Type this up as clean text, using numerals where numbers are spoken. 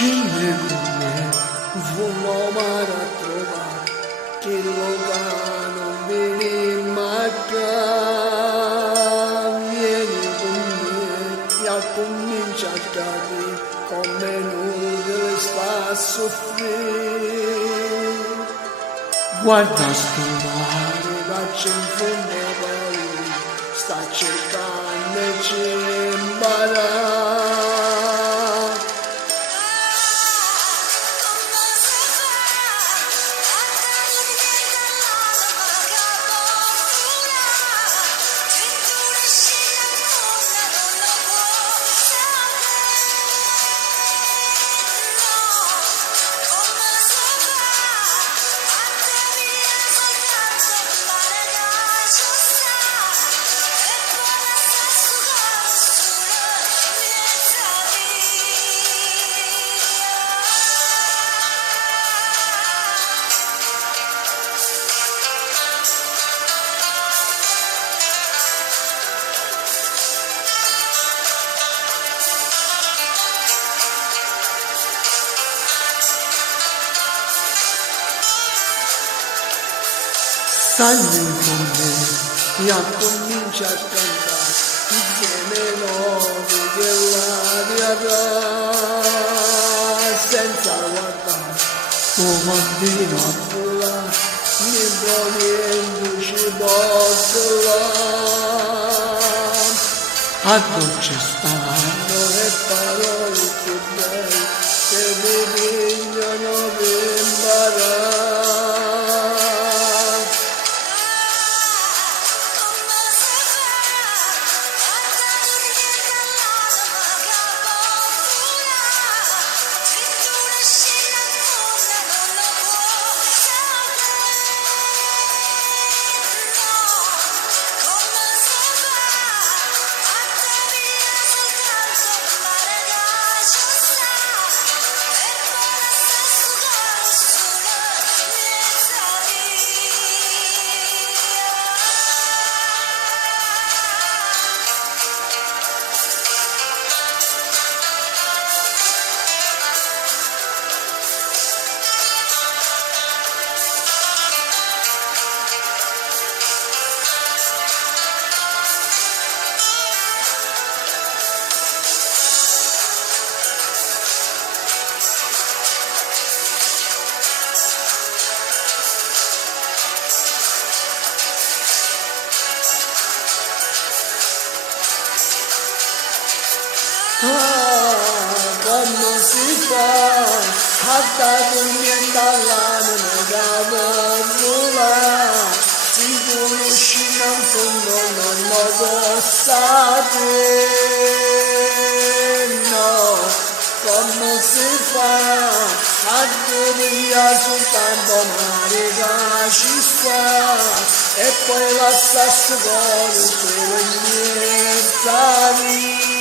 Scende con me, volomare a trovare che lontano vieni manca. Vieni con me e comincia a capire come nuvole sta a soffrire. Guarda sto mare, faccia in fondo a paura, sta cercando e ci imparare. Salve con me e comincia a cantare insieme noi dell'aria senza guardare come vino a volare mi volendo ci porterà a dolce stanno le parole più belle che mi dicono per imparare. Come si fa a stare durmiendo all'anima da vola si conosce in fondo non lo possa dire no come si fa a dire soltanto mare che ci sta e poi lascia sto cuore solo in niente via.